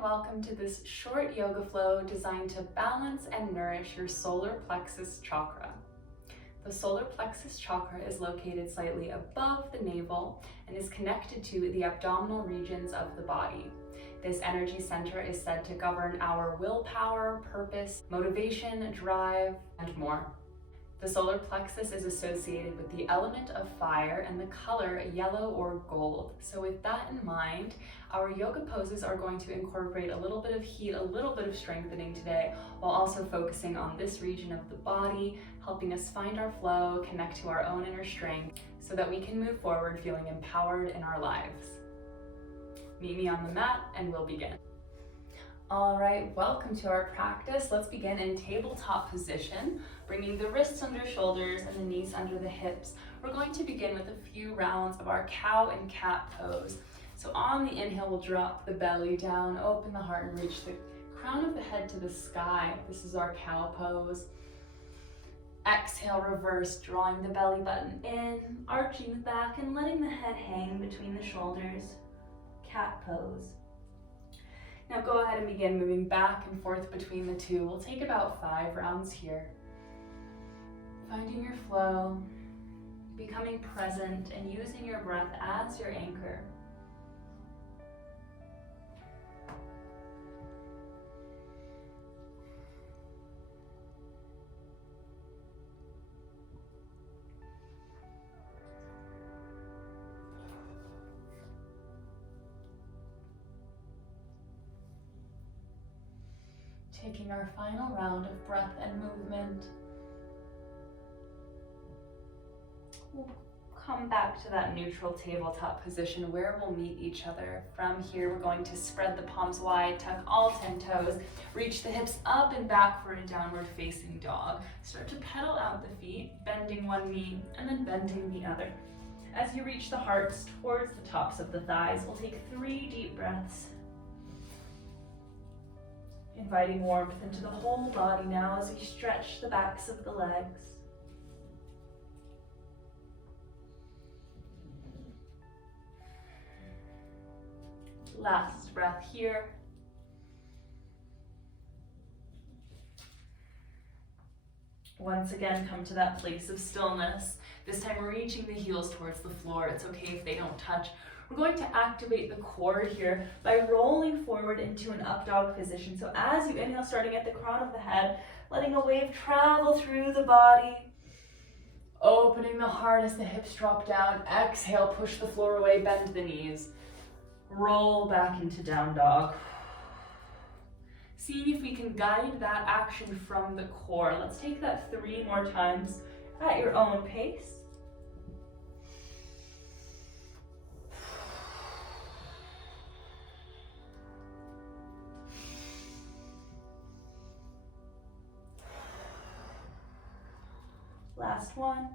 and welcome to this short yoga flow designed to balance and nourish your solar plexus chakra. The solar plexus chakra is located slightly above the navel and is connected to the abdominal regions of the body. This energy center is said to govern our willpower, purpose, motivation, drive, and more. The solar plexus is associated with the element of fire and the color yellow or gold. So with that in mind, our yoga poses are going to incorporate a little bit of heat, a little bit of strengthening today, while also focusing on this region of the body, helping us find our flow, connect to our own inner strength, so that we can move forward feeling empowered in our lives. Meet me on the mat and we'll begin. All right, welcome to our practice. Let's begin in tabletop position, bringing the wrists under shoulders and the knees under the hips. We're going to begin with a few rounds of our cow and cat pose. So on the inhale, we'll drop the belly down, open the heart, and reach the crown of the head to the sky. This is our cow pose. Exhale, reverse, drawing the belly button in, arching the back, and letting the head hang between the shoulders. Cat pose. Now go ahead and begin moving back and forth between the two. We'll take about 5 rounds here. Finding your flow, becoming present, and using your breath as your anchor. Taking our final round of breath and movement. We'll come back to that neutral tabletop position where we'll meet each other. From here, we're going to spread the palms wide, tuck all 10 toes, reach the hips up and back for a downward facing dog. Start to pedal out the feet, bending one knee and then bending the other. As you reach the hearts towards the tops of the thighs, we'll take 3 deep breaths. Inviting warmth into the whole body now as we stretch the backs of the legs. Last breath here. Once again, come to that place of stillness. This time reaching the heels towards the floor. It's okay if they don't touch. We're going to activate the core here by rolling forward into an up dog position. So as you inhale, starting at the crown of the head, letting a wave travel through the body, opening the heart as the hips drop down. Exhale, push the floor away, bend the knees. Roll back into down dog. See if we can guide that action from the core. Let's take that 3 more times at your own pace. Last one.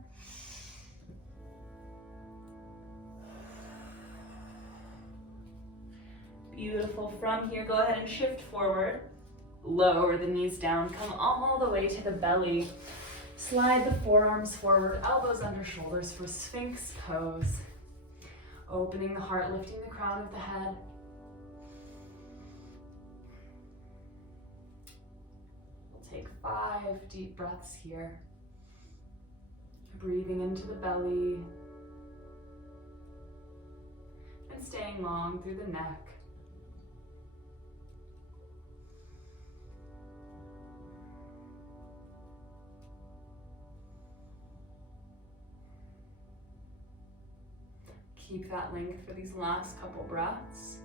Beautiful. From here, go ahead and shift forward. Lower the knees down. Come all the way to the belly. Slide the forearms forward, elbows under shoulders for Sphinx pose. Opening the heart, lifting the crown of the head. We'll take 5 deep breaths here. Breathing into the belly and staying long through the neck. Keep that length for these last couple breaths.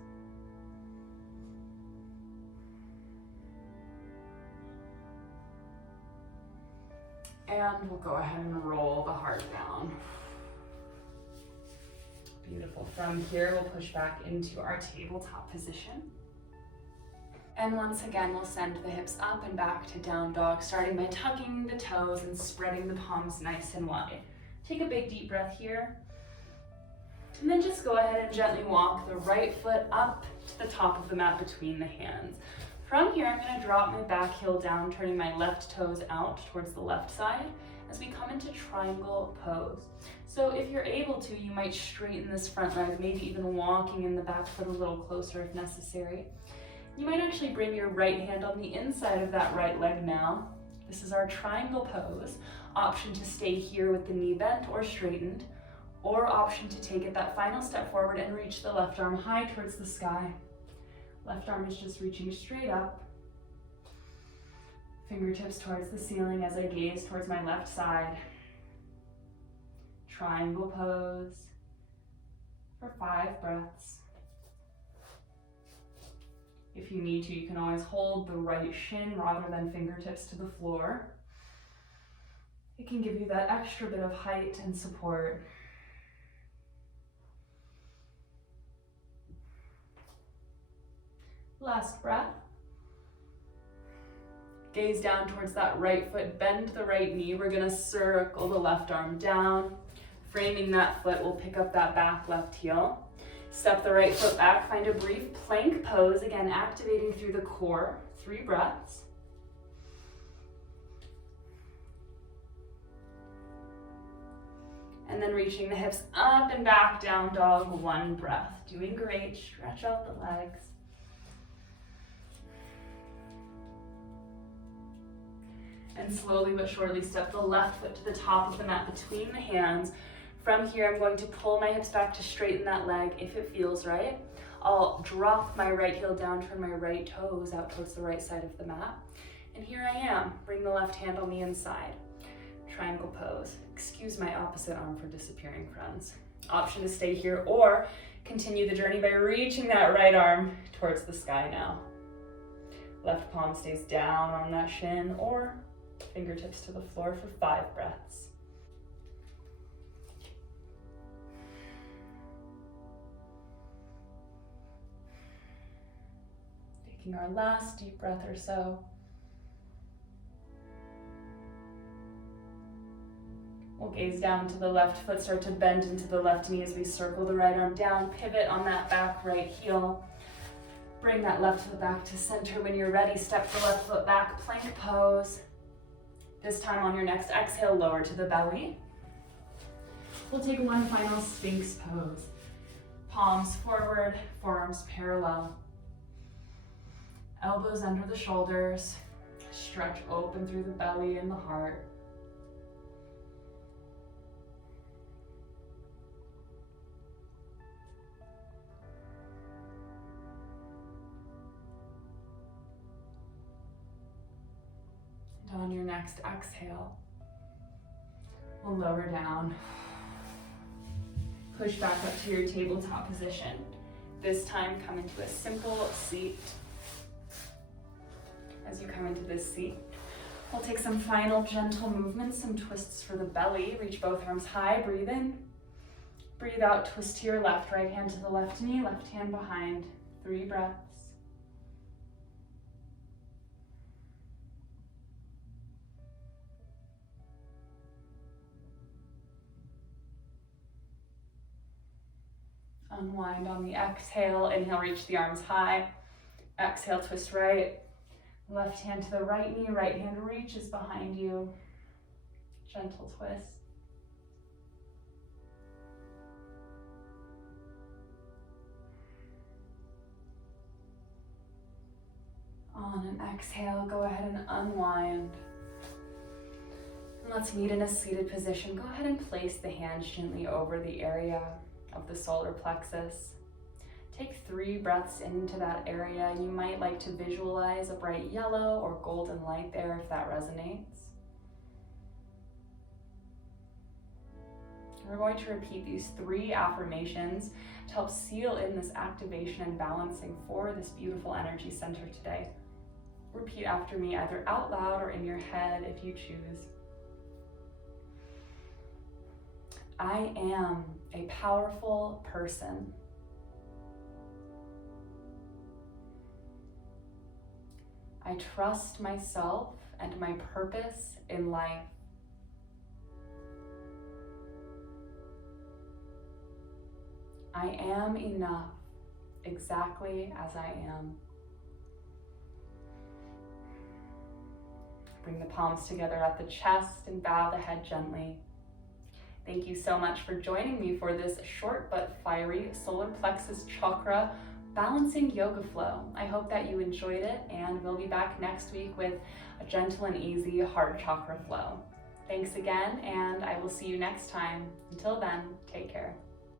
And we'll go ahead and roll the heart down. Beautiful. From here, we'll push back into our tabletop position. And once again, we'll send the hips up and back to down dog, starting by tucking the toes and spreading the palms nice and wide. Take a big deep breath here. And then just go ahead and gently walk the right foot up to the top of the mat between the hands. From here, I'm going to drop my back heel down, turning my left toes out towards the left side as we come into triangle pose. So if you're able to, you might straighten this front leg, maybe even walking in the back foot a little closer if necessary. You might actually bring your right hand on the inside of that right leg now. This is our triangle pose. Option to stay here with the knee bent or straightened, or option to take it that final step forward and reach the left arm high towards the sky. Left arm is just reaching straight up. Fingertips towards the ceiling as I gaze towards my left side. Triangle pose for 5 breaths. If you need to, you can always hold the right shin rather than fingertips to the floor. It can give you that extra bit of height and support. Last breath. Gaze down towards that right foot, bend the right knee. We're gonna circle the left arm down. Framing that foot, we'll pick up that back left heel. Step the right foot back, find a brief plank pose. Again, activating through the core. 3 breaths. And then reaching the hips up and back, down dog, 1 breath. Doing great, stretch out the legs. And slowly but surely step the left foot to the top of the mat between the hands. From here, I'm going to pull my hips back to straighten that leg if it feels right. I'll drop my right heel down, turn my right toes out towards the right side of the mat. And here I am. Bring the left hand on the inside. Triangle pose. Excuse my opposite arm for disappearing, friends. Option to stay here or continue the journey by reaching that right arm towards the sky now. Left palm stays down on that shin or fingertips to the floor for 5 breaths. Taking our last deep breath or so. We'll gaze down to the left foot, start to bend into the left knee as we circle the right arm down, pivot on that back right heel. Bring that left foot back to center. When you're ready, step the left foot back, plank pose. This time on your next exhale, lower to the belly. We'll take one final Sphinx pose. Palms forward, forearms parallel. Elbows under the shoulders. Stretch open through the belly and the heart. On your next exhale, we'll lower down. Push back up to your tabletop position. This time, come into a simple seat. As you come into this seat, we'll take some final gentle movements, some twists for the belly. Reach both arms high, breathe in. Breathe out, twist to your left, right hand to the left knee, left hand behind. 3 breaths. Unwind on the exhale. Inhale, reach the arms high. Exhale, twist right. Left hand to the right knee, right hand reaches behind you. Gentle twist. On an exhale, go ahead and unwind. And let's meet in a seated position. Go ahead and place the hands gently over the area of the solar plexus. Take 3 breaths into that area. You might like to visualize a bright yellow or golden light there if that resonates. We're going to repeat these 3 affirmations to help seal in this activation and balancing for this beautiful energy center today. Repeat after me either out loud or in your head if you choose. I am a powerful person. I trust myself and my purpose in life. I am enough exactly as I am. Bring the palms together at the chest and bow the head gently. Thank you so much for joining me for this short but fiery Solar Plexus Chakra balancing yoga flow. I hope that you enjoyed it, and we'll be back next week with a gentle and easy heart chakra flow. Thanks again, and I will see you next time. Until then, take care.